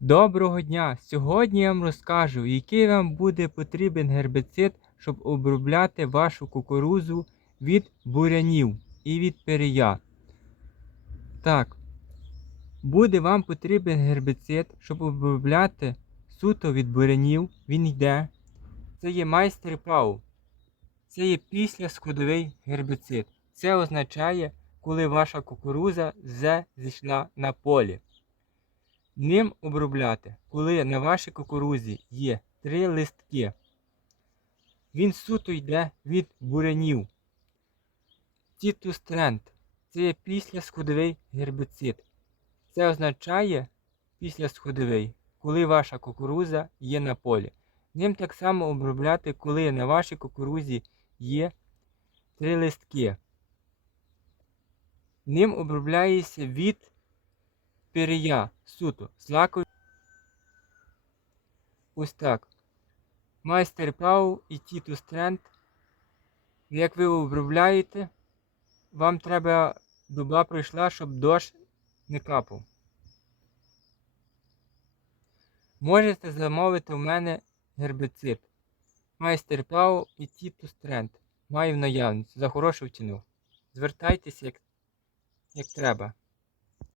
Доброго дня! Сьогодні я вам розкажу, який вам буде потрібен гербіцид, щоб обробляти вашу кукурузу від бурянів і від перія. Так, буде вам потрібен гербіцид, щоб обробляти суто від бурянів. Він йде. Це є майстер Пау. Це є післясходовий гербіцид. Це означає, коли ваша кукуруза вже зійшла на полі. Ним обробляти, коли на вашій кукурузі є три листки. Він суто йде від бурянів. Тітус тренд це є післясходовий гербіцид. Це означає післясходовий, коли ваша кукуруза є на полі. Ним так само обробляти, коли на вашій кукурузі є три листки. Ним обробляється від перія суто злакові. Ось так. Майстер Пау і Тітус Тренд. Як ви обробляєте, вам треба доба пройшла, щоб дощ не капав. Можете замовити в мене гербіцид. Майстер Пау і Тітус Тренд. Маю в наявність за хорошу ціну. Звертайтеся як, як треба.